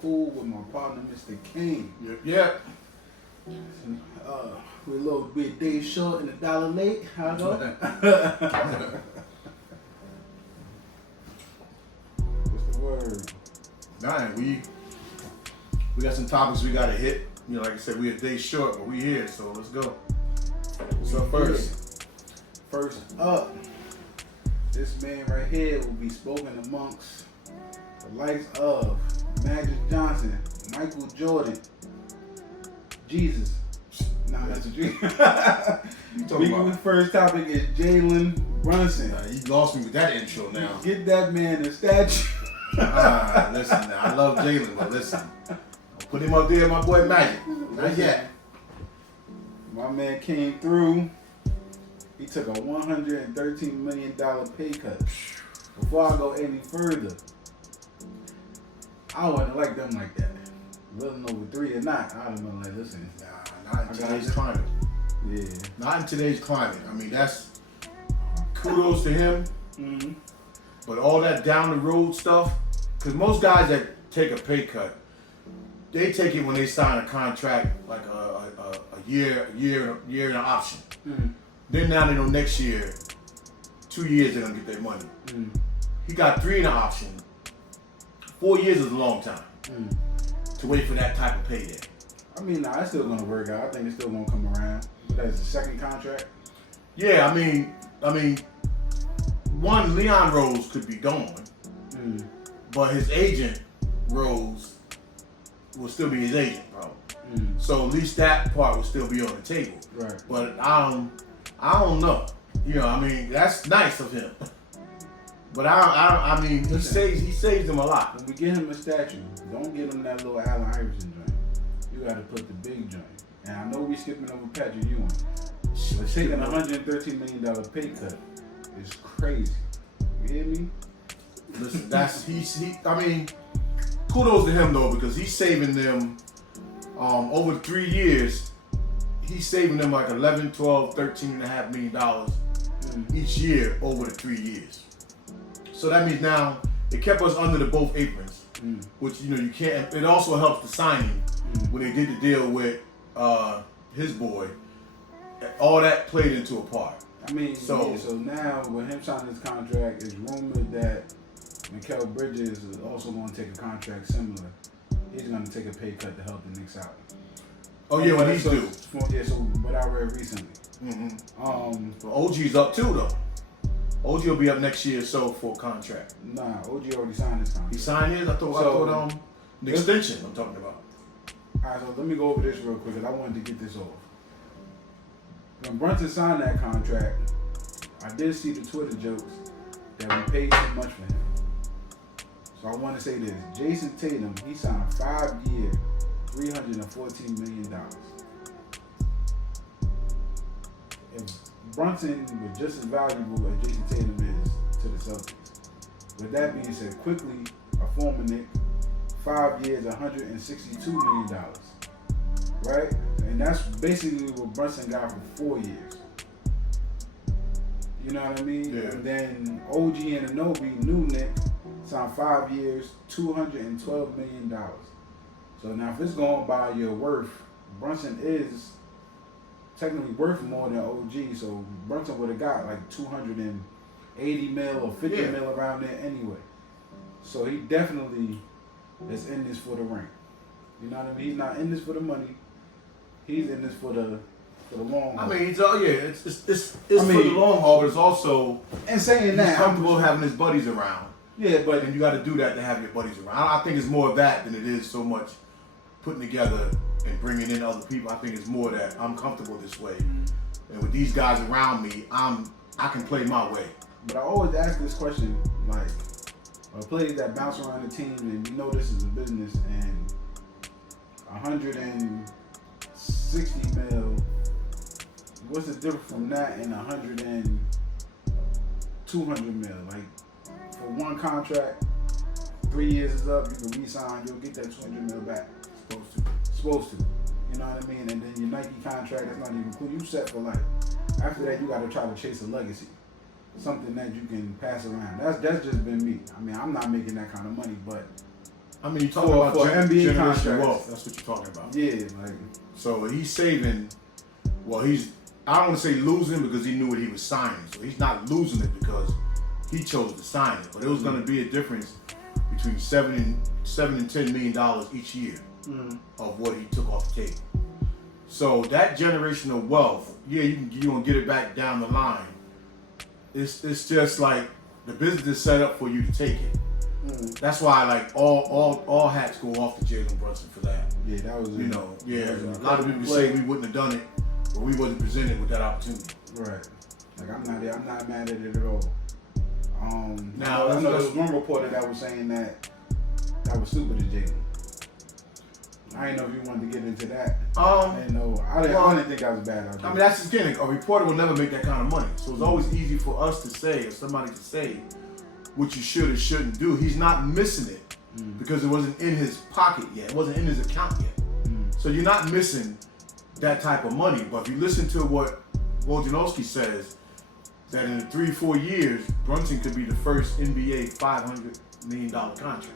cool with my partner, Mr. King. Yep. We're a day short and $1 late. How go? What's the word? Nah, we got some topics we gotta hit. You know, like I said, we a day short, but we here, so let's go. What's up first? First up, this man right here will be spoken amongst the likes of Magic Johnson, Michael Jordan, Jesus. Nah, that's a dream. The first topic is Jalen Brunson. You lost me with that intro now. Get that man a statue. Listen now, I love Jalen, but listen. I'll put him up there, my boy Magic. Not yet. My man came through. He took a $113 million pay cut. Before I go any further, I wouldn't like them like that. Whether over 3 or not, I don't know. Like, listen, not in today's climate. Yeah. Not in today's climate. I mean, that's kudos to him. Mm-hmm. But all that down the road stuff, because most guys that take a pay cut, they take it when they sign a contract like a year and an option. Mm-hmm. Then now they know next year, 2 years they're gonna get their money. Mm-hmm. He got 3 and an option. 4 years is a long time to wait for that type of payday. I mean, nah, it's still gonna work out. I think it's still gonna come around. But that's the second contract. Yeah, I mean, one, Leon Rose could be gone, but his agent Rose will still be his agent, bro. So at least that part will still be on the table. Right. But I don't know. You know, I mean, that's nice of him. But I mean, he saves them a lot. When we get him a statue, don't get him that little Allen Iverson joint. You got to put the big joint. And I know we skipping over Patrick Ewing, but taking a $113 million pay cut is crazy. You hear me? Listen, I mean, kudos to him though, because he's saving them over 3 years. He's saving them like 11, 12, $13.5 million each year over the 3 years. So that means now it kept us under the both aprons, which you can't. It also helps the signing when they did the deal with his boy. All that played into a part. I mean, so now with him signing his contract, it's rumored that Mikal Bridges is also going to take a contract similar. He's going to take a pay cut to help the Knicks out. Oh yeah, what he's due. Yeah, so what I read recently. But OG's up too though. OG will be up next year, so for a contract. Nah, OG already signed his contract. He signed his? I thought the extension I'm talking about. Alright, so let me go over this real quick, because I wanted to get this off. When Brunson signed that contract, I did see the Twitter jokes that we paid too much for him. So I want to say this. Jason Tatum, he signed a 5-year, $314 million. If Brunson was just as valuable as Jason Tatum is to the Celtics. With that being said, quickly, a former Knick, 5 years, $162 million. Right? And that's basically what Brunson got for 4 years. You know what I mean? Yeah. And then OG Anunoby, new Knick, signed 5 years, $212 million. So now if it's going by your worth, Brunson is technically worth more than OG. So Brunson would have got like 280 mil or 50 mil around there anyway. So he definitely is in this for the ring. You know what I mean? He's not in this for the money. He's in this for the long haul. I mean, it's for the long haul, but it's also and saying he's that comfortable having his buddies around. Yeah, but and you got to do that to have your buddies around. I think it's more of that than it is so much putting together and bringing in other people. I think it's more that I'm comfortable this way, and with these guys around me, I can play my way. But I always ask this question, like, players that bounce around the team, and we know this is a business, and 160 mil. What's the difference from that and 200 mil? Like, for one contract, 3 years is up, you can re-sign, you'll get that 200 mil back. Supposed to. You know what I mean? And then your Nike contract, that's not even included. You set for life. After that, you got to try to chase a legacy. Something that you can pass around. That's just been me. I mean, I'm not making that kind of money, but I mean, you're talking For about NBA generational contracts. wealth. That's what you're talking about. Yeah, like So he's saving. Well, I don't want to say losing because he knew what he was signing. So he's not losing it because he chose to sign it. But it was going to be a difference between $7 and $10 million each year of what he took off the table. So that generational wealth, yeah, you're gonna get it back down the line. It's just like the business is set up for you to take it. That's why like all hats go off to Jalen Brunson for that. yeah, that was A lot of people say we wouldn't have done it, but we wasn't presented with that opportunity. Right. Like I'm not mad at it at all. Now I know there was one reporter that was saying that was stupid of Jalen. I didn't know if you wanted to get into that. I didn't know. I didn't think that was bad. I mean, that's just kidding. A reporter will never make that kind of money. So it's always easy for us to say, or somebody to say, what you should or shouldn't do. He's not missing it because it wasn't in his pocket yet. It wasn't in his account yet. So you're not missing that type of money. But if you listen to what Wojnarowski says, that in 3-4 years, Brunson could be the first NBA $500 million contract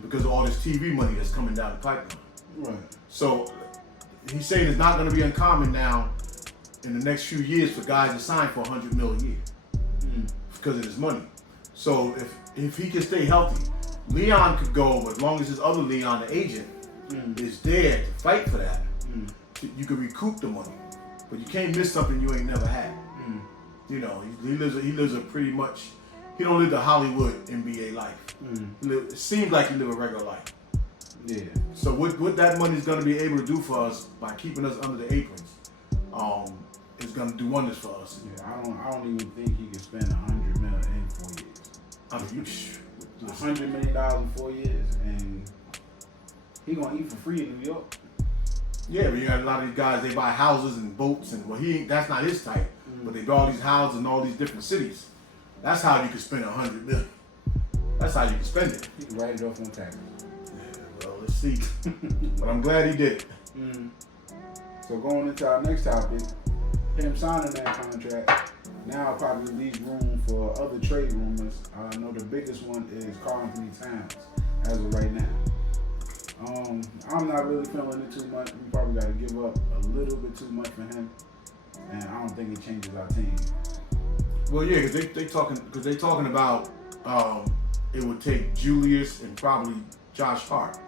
because of all this TV money that's coming down the pipeline. Right. So he's saying it's not going to be uncommon now in the next few years for guys to sign for $100 million a year because of his money. So if he can stay healthy, Leon could go, but as long as his other Leon, the agent, is there to fight for that, you can recoup the money. But you can't miss something you ain't never had. You know, he lives a pretty much. He don't live the Hollywood NBA life. It seems like he live a regular life. Yeah. So what that money is going to be able to do for us by keeping us under the aprons, is going to do wonders for us. Yeah, I don't even think he can spend $100 million in 4 years. I mean, $100 million in 4 years, and he gonna eat for free in New York. yeah, but you got a lot of these guys. They buy houses and boats, and that's not his type. But they buy all these houses in all these different cities. That's how you can spend $100 million. That's how you can spend it. He can write it off on taxes. Well, let's see. But I'm glad he did. So going into our next topic, him signing that contract now probably leaves room for other trade rumors. I know the biggest one is Karl Anthony Towns as of right now. I'm not really feeling it too much. We probably got to give up a little bit too much for him, and I don't think it changes our team. Well, yeah, because they talking about it would take Julius and probably Josh Hart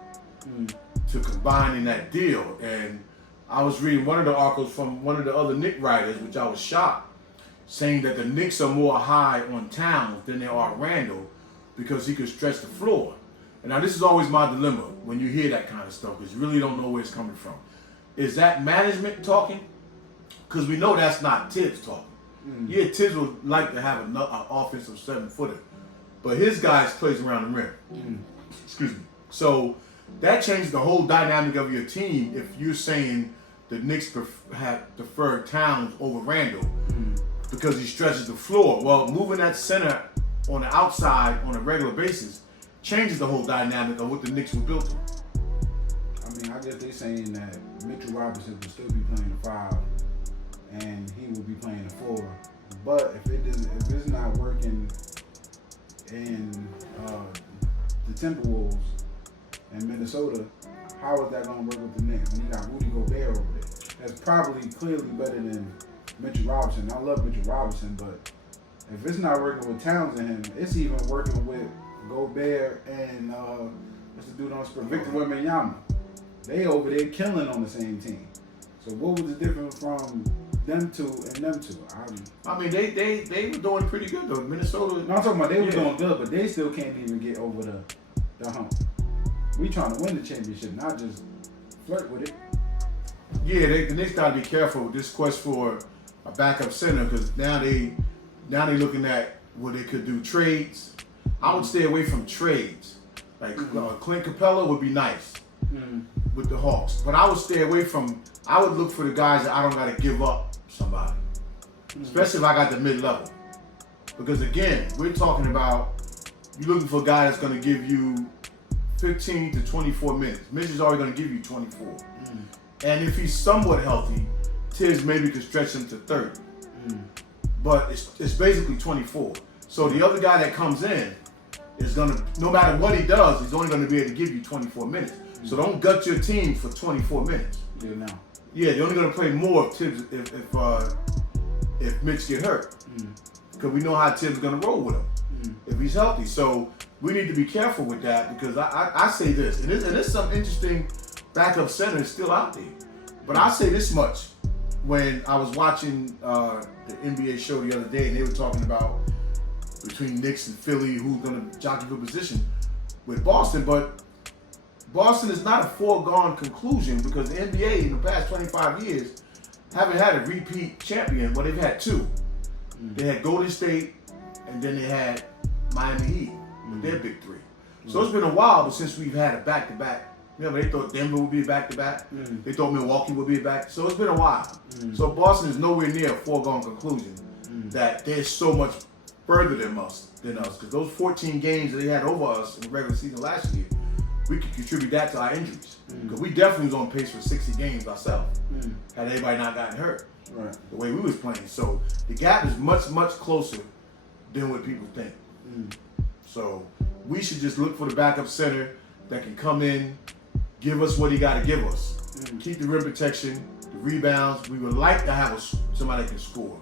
to combine in that deal. And I was reading one of the articles from one of the other Knicks writers, which I was shocked, saying that the Knicks are more high on Towns than they are Randall because he could stretch the floor. And now this is always my dilemma when you hear that kind of stuff because you really don't know where it's coming from. Is that management talking? Because we know that's not Tibbs talking. Yeah, Tibbs would like to have an offensive 7-footer, but his guys plays around the rim. Excuse me. So that changes the whole dynamic of your team if you're saying the Knicks have preferred Towns over Randall because he stretches the floor. Well, moving that center on the outside on a regular basis changes the whole dynamic of what the Knicks were built on. I mean, I guess they're saying that Mitchell Robinson would still be playing the 5 and he would be playing the 4. But if it's not working in the Timberwolves and Minnesota, how is that going to work with the Knicks when you got Rudy Gobert over there? That's probably clearly better than Mitchell Robinson. I love Mitchell Robinson, but if it's not working with Towns and him, it's even working with Gobert and what's the dude on Spurs, Victor Wembanyama. They over there killing on the same team. So what was the difference from them two and them two? I mean, they were doing pretty good though. Minnesota. No, I'm talking about they were doing good, but they still can't even get over the hump. We trying to win the championship, not just flirt with it. Yeah, the Knicks got to be careful with this quest for a backup center because now they looking at what they could do trades. I would stay away from trades. Like Clint Capella would be nice with the Hawks, but I would stay away from. I would look for the guys that I don't got to give up somebody, especially if I got the mid-level. Because again, we're talking about you're looking for a guy that's going to give you 15 to 24 minutes. Mitch is already going to give you 24. And if he's somewhat healthy, Tibbs maybe could stretch him to 30. But it's basically 24. So the other guy that comes in is gonna, no matter what he does, he's only gonna be able to give you 24 minutes. So don't gut your team for 24 minutes. Yeah, no. Yeah, they're only gonna play more if Tibbs, if Mitch get hurt, because we know how Tibbs is gonna roll with him if he's healthy. So we need to be careful with that, because I say this, and there's some interesting backup centers still out there. But I say this much: when I was watching the NBA show the other day, and they were talking about between Knicks and Philly who's gonna jockey for position with Boston, but Boston is not a foregone conclusion, because the NBA in the past 25 years haven't had a repeat champion. Well, they've had two. They had Golden State, and then they had Miami Heat with their big three. So it's been a while since we've had a back-to-back. Remember, they thought Denver would be a back-to-back. They thought Milwaukee would be a back. So it's been a while. So Boston is nowhere near a foregone conclusion that they're so much further than us. Because those 14 games that they had over us in the regular season last year, we could contribute that to our injuries. Because we definitely was on pace for 60 games ourselves, had everybody not gotten hurt, the way we was playing. So the gap is much, much closer than what people think. So we should just look for the backup center that can come in, give us what he got to give us. Keep the rim protection, the rebounds. We would like to have somebody that can score.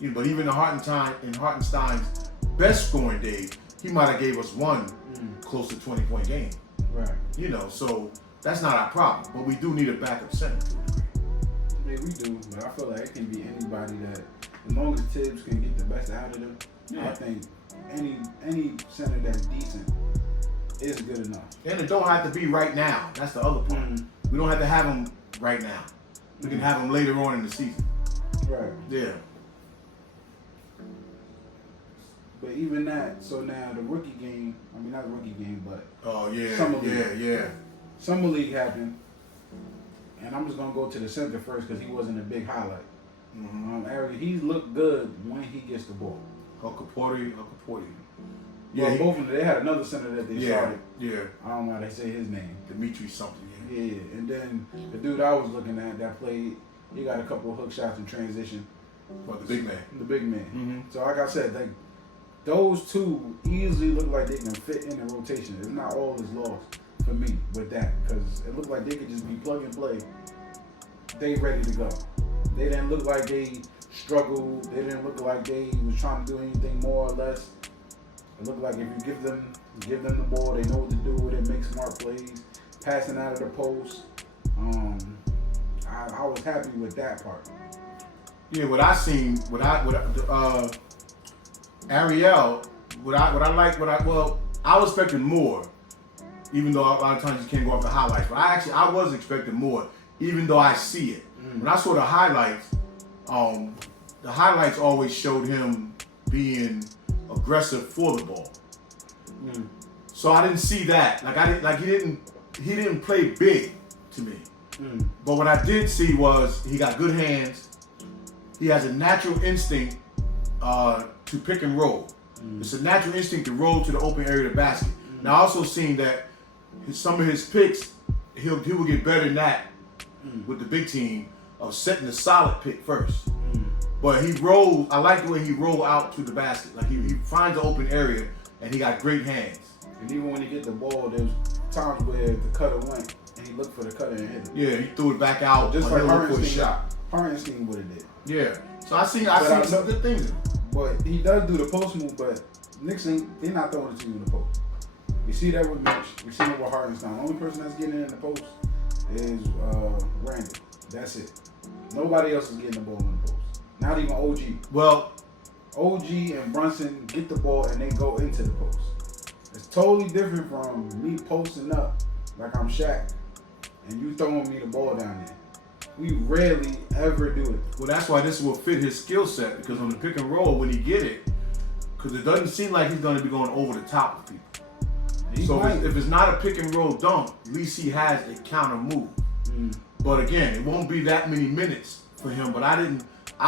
But even in Hartenstein's best scoring day, he might have gave us one close to 20-point game. Right. So that's not our problem. But we do need a backup center to a degree. Yeah, we do. But I feel like it can be anybody that, as long as Tibbs can get the best out of them, I think any center that's decent is good enough. And it don't have to be right now. That's the other part. We don't have to have him right now. We can have him later on in the season. Right. Yeah. But even that, so now the rookie game, not the rookie game, but Summer League happened. And I'm just going to go to the center first, because he wasn't a big highlight. He looked good when he gets the ball. Okaporti. Yeah, both of them, they had another center that they started. Yeah. I don't know how they say his name. Dimitri something. Yeah. And then the dude I was looking at that played, he got a couple of hook shots in transition. What, the big man? The big man. So like I said, those two easily look like they can fit in the rotation. It's not all is lost for me with that, because it looked like they could just be plug and play. They ready to go. They didn't look like they struggled. They didn't look like they was trying to do anything more or less. It looked like if you give them the ball, they know what to do with it, make smart plays, passing out of the post. I was happy with that part. Yeah, Ariel, I was expecting more, even though a lot of times you can't go off the highlights. But I was expecting more, even though I see it. When I saw the highlights always showed him being aggressive for the ball. So I didn't see that. He didn't play big to me. But what I did see was he got good hands. He has a natural instinct to pick and roll. It's a natural instinct to roll to the open area of the basket. Now I also seen that some of his picks, he will get better than that with the big team of setting a solid pick first. But he rolls. I like the way he rolled out to the basket. Like he finds the open area and he got great hands. And even when he get the ball, there's times where the cutter went and he looked for the cutter and hit it. Yeah, he threw it back out just like Hartenstein would have did. Yeah. So I see some good things. But he does do the post move, but Knicks they're not throwing it to you in the post. We see that with Mitch. We see it with Hartenstein. The only person that's getting in the post is Randall. That's it. Nobody else is getting the ball in the post. Not even OG. Well, OG and Brunson get the ball and they go into the post. It's totally different from me posting up like I'm Shaq and you throwing me the ball down there. We rarely ever do it. Well, that's why this will fit his skill set, because on the pick and roll, when he get it, because it doesn't seem like he's going to be going over the top of people. So if it's not a pick and roll dunk, at least he has a counter move. But again, it won't be that many minutes for him. But I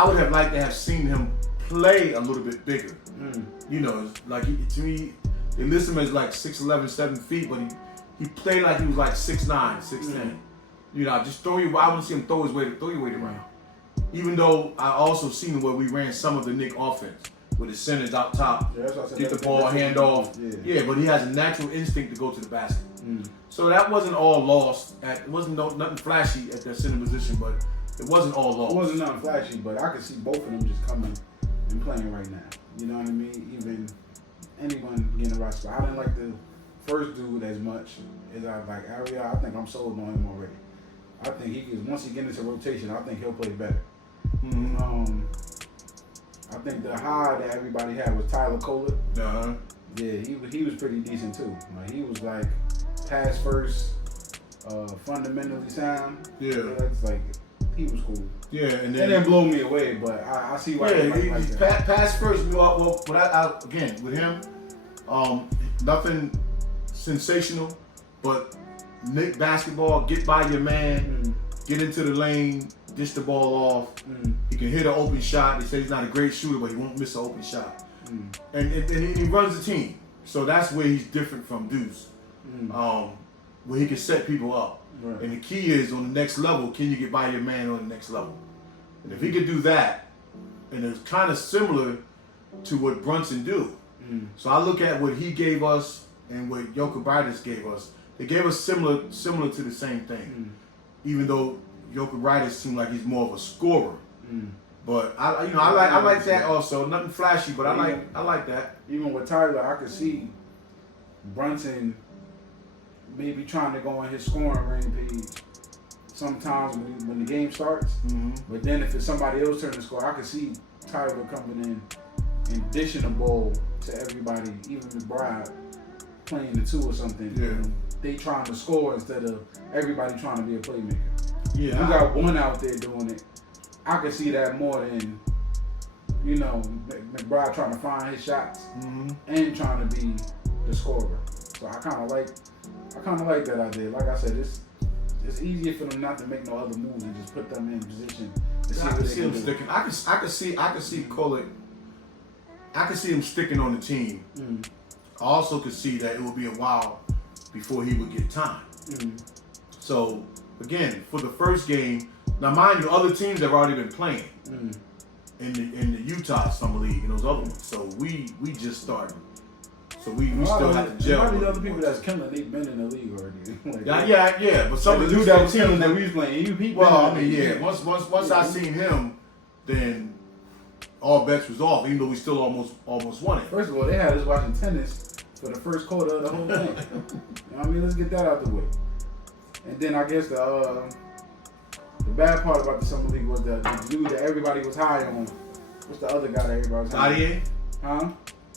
would have liked to have seen him play a little bit bigger. To me, they list him as like 6'11", 7 feet, but he played like he was like 6'9", 6'10". Just I wouldn't see him throw your weight around. Even though I also seen where we ran some of the Knicks offense. with his centers out top, Yeah, that's what I said. get the ball, hand off. Yeah, but he has a natural instinct to go to the basket. So that wasn't all lost. It wasn't nothing flashy at that center position, but it wasn't all lost. It wasn't nothing flashy, but I could see both of them just coming and playing right now. You know what I mean? Even anyone getting a roster. I didn't like the first dude as much as I like Ariel. I think I'm sold on him already. I think he can, once he get into rotation, I think he'll play better. I think the high that everybody had was Tyler Kohler. Uh-huh. Yeah, he was pretty decent too. Like he was like pass first, fundamentally sound. Yeah. That's like he was cool. Yeah, and It then didn't blow me away, but I see why. yeah, like he's that. pass first. Well, but I again with him, nothing sensational, but Knicks basketball, get by your man, get into the lane, dish the ball off. He can hit an open shot. They say he's not a great shooter, but he won't miss an open shot. And he runs the team. So that's where he's different from Deuce, where he can set people up. Right. And the key is on the next level, can you get by your man on the next level? And if he could do that, and it's kind of similar to what Brunson do. So I look at what he gave us and what Jokic gave us. They gave us similar to the same thing. Even though Jokic seemed like he's more of a scorer. But I like that also. Nothing flashy, but I like that. Even with Tyler, I could see Brunson maybe trying to go on his scoring rampage sometimes when the game starts. But then if it's somebody else turn to score, I could see Tyler coming in and dishing the ball to everybody, even McBride playing the two or something. Yeah. They trying to score instead of everybody trying to be a playmaker. Yeah, You got one out there doing it. I could see that more than, McBride trying to find his shots and trying to be the scorer. So I kind of like that idea. Like I said, it's easier for them not to make no other moves and just put them in position to see I what can they see can him do. sticking. I can see Kohler. I can see him sticking on the team. I also could see that it would be a while before he would get time. So again, for the first game, now mind you, other teams have already been playing in the Utah Summer League and those other ones. So we just started. So we still have to gel. A lot of the other people that's killing, they've been in the league already. Like, yeah. But some like of the the dude that was killing that we was playing, he well, I been in mean, the yeah. league. Once I seen him, then all bets was off. Even though we still almost won it. First of all, they had us watching tennis for the first quarter of the whole thing. You know what I mean? Let's get that out the way. And then I guess the bad part about the summer league was the dude that everybody was high on. What's the other guy that everybody was high on? Dadier, Huh?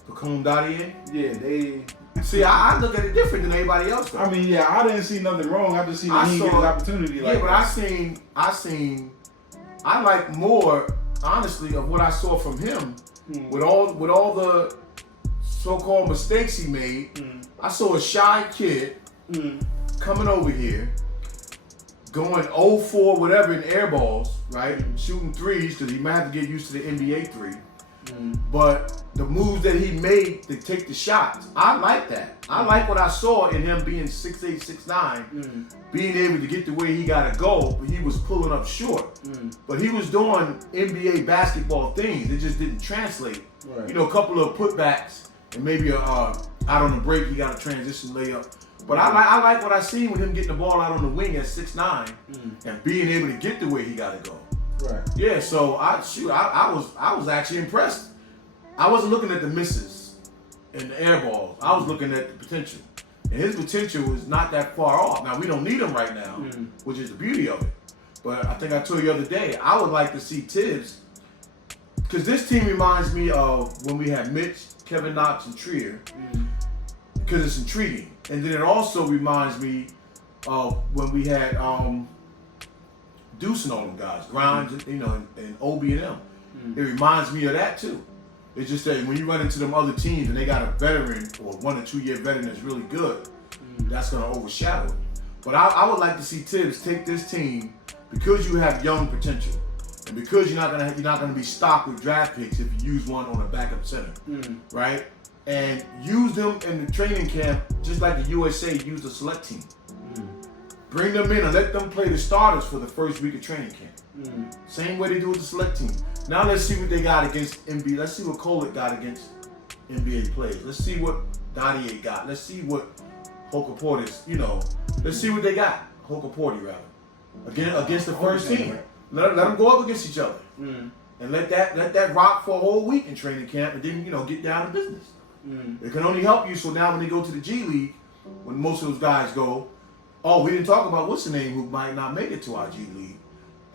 Pacome Dadier. Yeah, they. See, I look at it different than everybody else. Though. I mean, yeah, I didn't see nothing wrong. I just seen that he saw- get his opportunity. Yeah, Like but that. I like more honestly of what I saw from him with all the so-called mistakes he made. I saw a shy kid coming over here, going 0-4 whatever in air balls, right? Shooting threes because he might have to get used to the NBA three. But the moves that he made to take the shots, I like that. I like what I saw in him being 6'8", 6'9", being able to get to where he got to go, but he was pulling up short. But he was doing NBA basketball things. It just didn't translate. Right. A couple of putbacks and maybe out on the break he got a transition layup. But I like what I seen with him getting the ball out on the wing at 6'9", and being able to get to where he got to go. Right. Yeah, so I was actually impressed. I wasn't looking at the misses and the air balls. I was looking at the potential. And his potential is not that far off. Now, we don't need him right now, which is the beauty of it. But I think I told you the other day, I would like to see Tibbs, because this team reminds me of when we had Mitch, Kevin Knox, and Trier, because it's intriguing. And then it also reminds me of when we had Deuce and all them guys, Grimes, and Obi and them. It reminds me of that too. It's just that when you run into them other teams and they got a veteran or 1 or 2 year veteran that's really good, that's going to overshadow it. But I would like to see Tibbs take this team, because you have young potential and because you're not going to be stocked with draft picks if you use one on a backup center, right? And use them in the training camp just like the USA used the select team. Bring them in and let them play the starters for the first week of training camp. Same way they do with the select team. Now let's see what they got against NBA. Let's see what Kolek got against NBA players. Let's see what Dottie got. Let's see what Hokaportis, let's see what they got. Hokaporti rather. Against the first team. Let them go up against each other. And let that rock for a whole week in training camp and then, get down to business. It can only help you so now when they go to the G League, when most of those guys go, we didn't talk about what's the name who might not make it to our G League.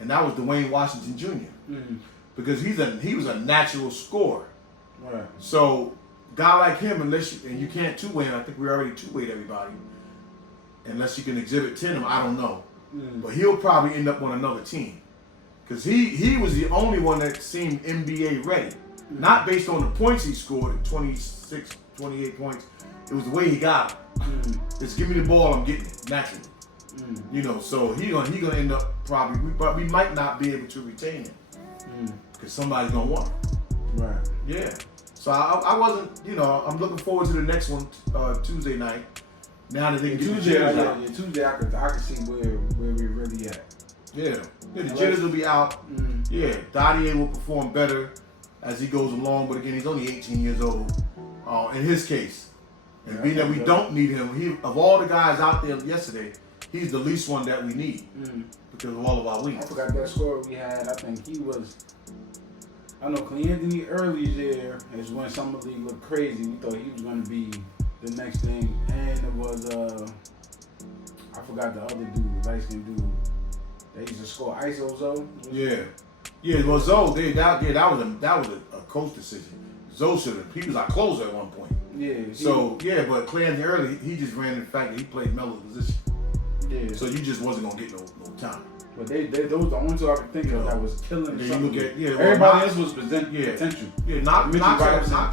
And that was Dwayne Washington Jr. Because he was a natural scorer. Right. So a guy like him, and you can't two-way him, I think we already two-wayed everybody. Unless you can exhibit 10 him, I don't know. But he'll probably end up on another team. Because he was the only one that seemed NBA ready. Not based on the points he scored at 26, 28 points. It was the way he got them. Just give me the ball, I'm getting it, naturally. So he gonna end up probably, we might not be able to retain him. Because somebody's gonna want him. Right. Yeah. So I wasn't, I'm looking forward to the next one Tuesday night. Now that they can get the jitters out. Tuesday I can see where we're really at. Yeah, the jitters will be out. Yeah, Dottie will perform better as he goes along, but again, he's only 18 years old. In his case, and being that we don't need him, of all the guys out there yesterday, he's the least one that we need because of all of our wings. I forgot that score we had. I think he was. I know Anthony early there is when Summer League looked crazy. We thought he was going to be the next thing, and it was I forgot the other dude, light skinned dude. They used to score ISO Zoe. Yeah. Well, Zoe, that was a coach decision. Zoe he was our closer at one point. Yeah. But Clay Anthony early, he just ran the fact that he played Melo's position. Yeah. So you just wasn't gonna get no time. But those were the only two I could think of that was killing. You look at everybody else was potential. Yeah, Knox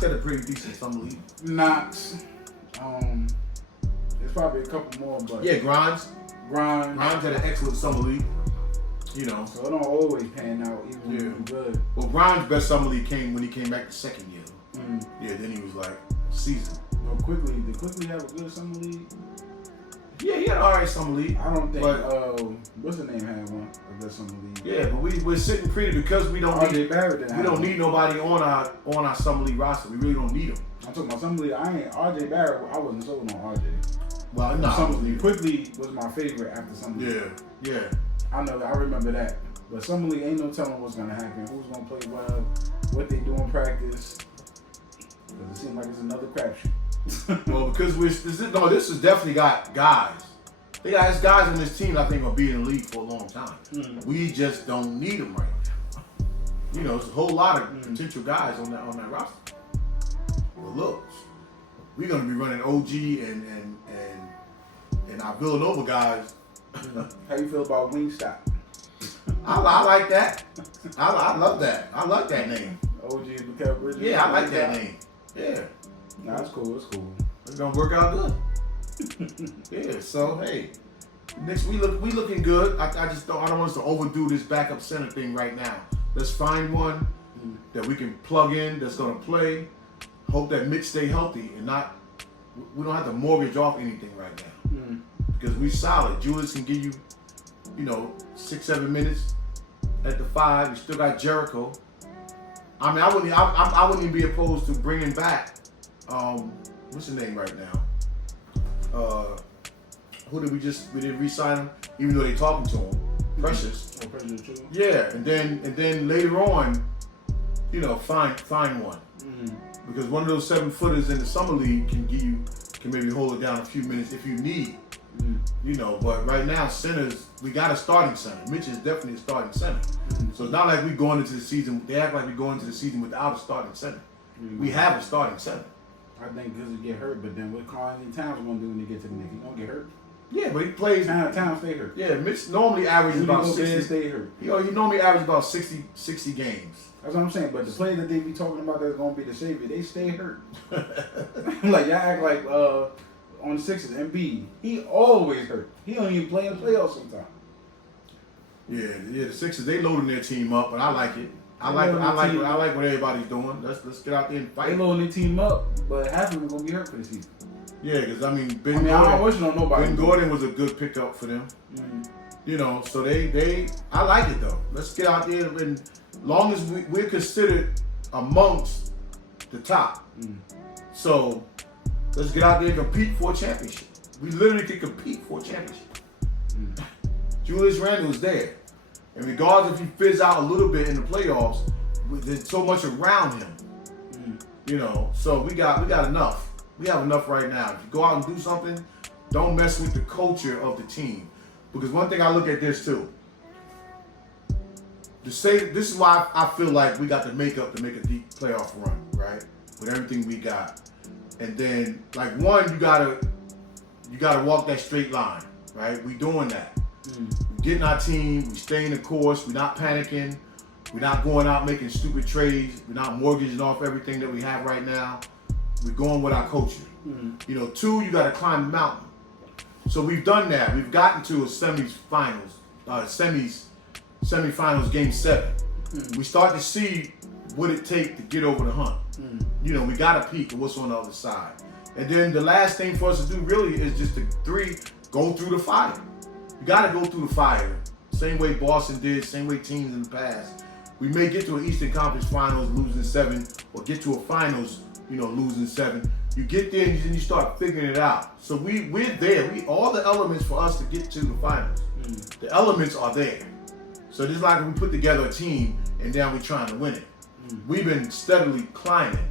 had a pretty decent Summer League. Knox. There's probably a couple more, but Grimes had an excellent Summer League. So it don't always pan out even when you're good. Well, Grimes' best Summer League came when he came back the second year. Yeah, then he was like seasoned. Did Quickly have a good Summer League? Yeah, he had an alright Summer League. I don't think what's the name had one of that Summer League. Yeah, but we're sitting pretty because we don't need nobody on our Summer League roster. We really don't need them. I'm talking about Summer League. RJ Barrett. I wasn't sold on RJ. Well, no. Summer League Quickly was my favorite after Summer League. Yeah. I remember that. But Summer League ain't no telling what's gonna happen. Who's gonna play well? What they do in practice? Because it seems like it's another crapshoot. Well, because this has definitely got guys. They got guys on this team I think will be in the league for a long time. We just don't need them right now. There's a whole lot of potential guys on that roster. But look, we're gonna be running OG and our Villanova guys. How you feel about Wingstop? I like that. I love that. I like that name. OG Mikal Bridges. Yeah, I like that name. Yeah. Nah, it's cool. It's cool. It's gonna work out good. Yeah. So hey, Knicks, we looking good. I don't want us to overdo this backup center thing right now. Let's find one that we can plug in that's gonna play. Hope that Mitch stay healthy and not. We don't have to mortgage off anything right now because we solid. Julius can give you, 6-7 minutes at the 5. You still got Jericho. I mean, I wouldn't even be opposed to bringing back. What's his name right now? Who did we didn't re-sign him, even though they talking to him. Precious. Oh, Precious too. Yeah, and then later on, find one. Because one of those 7-footers in the summer league can maybe hold it down a few minutes if you need. But right now centers, we got a starting center. Mitch is definitely a starting center. So it's not like we going into the season. They act like we going into the season without a starting center. We have a starting center. I think because he get hurt, but then what Carl Anthony Towns gonna do when he get to the Knicks? He gonna get hurt. Yeah, but he plays. Towns stay hurt. Yeah, Mitch normally averages about 60. Stay hurt. He normally averages about 60 games. That's what I'm saying. But the players that they be talking about that's gonna be the savior, they stay hurt. Like y'all act like on the Sixers, Embiid, he always hurt. He don't even play in the playoffs sometimes. Yeah, the Sixers, they loading their team up, but I like it. I like what everybody's doing. Let's get out there and They fight. loading their team up, but half of them gonna be hurt for the season. Yeah, because I mean, I don't wish on nobody. Ben Gordon was a good pickup for them. Mm-hmm. You know, so they I like it though. Let's get out there and long as we're considered amongst the top. Mm. So let's get out there and compete for a championship. We literally can compete for a championship. Mm. Julius Randle is there. And regardless if he fizz out a little bit in the playoffs, there's so much around him. Mm. You know, so we got enough. We have enough right now. If you go out and do something, don't mess with the culture of the team. Because one thing I look at this too. This is why I feel like we got the makeup to make a deep playoff run, right? With everything we got. And then, like, one, you gotta walk that straight line, right? We doing that. We getting our team, we staying the course, we're not panicking, we're not going out making stupid trades, we're not mortgaging off everything that we have right now. We're going with our culture. You know, two, you gotta climb the mountain. So we've done that. We've gotten to a semifinals game 7. We start to see what it takes to get over the hump. You know, we got to peek at what's on the other side. And then the last thing for us to do really is just to go through the fire. You got to go through the fire. Same way Boston did, same way teams in the past. We may get to an Eastern Conference Finals losing 7, or get to a Finals, you know, losing 7. You get there and then you start figuring it out. So we're there. All the elements for us to get to the finals. The elements are there. So just like we put together a team and now we're trying to win it. We've been steadily climbing.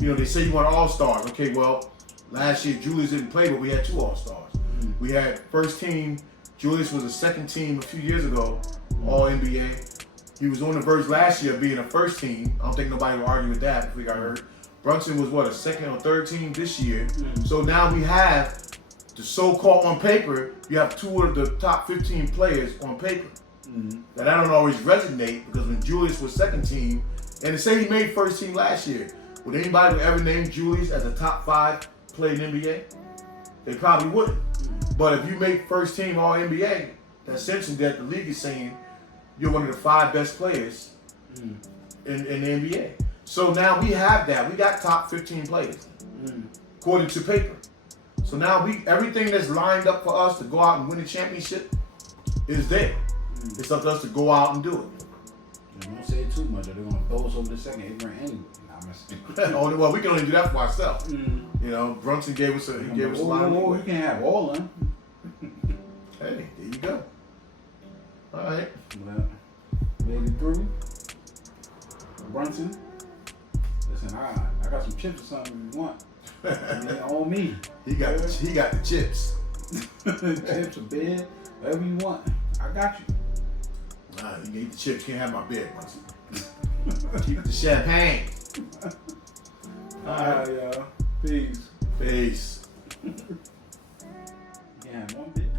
You know, they say you want All-Stars. Okay, well, last year Julius didn't play, but we had 2 All-Stars. We had first team. Julius was a second team a few years ago, All-NBA. He was on the verge last year of being a first team. I don't think nobody would argue with that if we got hurt. Brunson was, a second or third team this year. So now we have the so-called on paper, you have 2 of the top 15 players on paper. That don't always resonate because when Julius was second team, and to say he made first team last year, would anybody ever name Julius as a top 5 player in the NBA? They probably wouldn't. But if you make first team All NBA, that's essentially that the league is saying you're one of the 5 best players in the NBA. So now we have that. We got top 15 players, according to paper. So now everything that's lined up for us to go out and win the championship is there. It's up to us to go out and do it. Don't say it too much, or they're gonna throw us over the second apron anyway. Well, we can only do that for ourselves. You know, Brunson gave us a lot of leeway. You can't have all of them. Hey, there you go. All right. Well, made it through. Brunson. Listen, I got some chips or something if you want. On me. He got the chips. Chips, a bed, whatever you want. I got you. Nah, you can eat the chips, can't have my bed, Brunson. Keep the champagne. Alright, y'all. Peace. Peace. Yeah, one bit.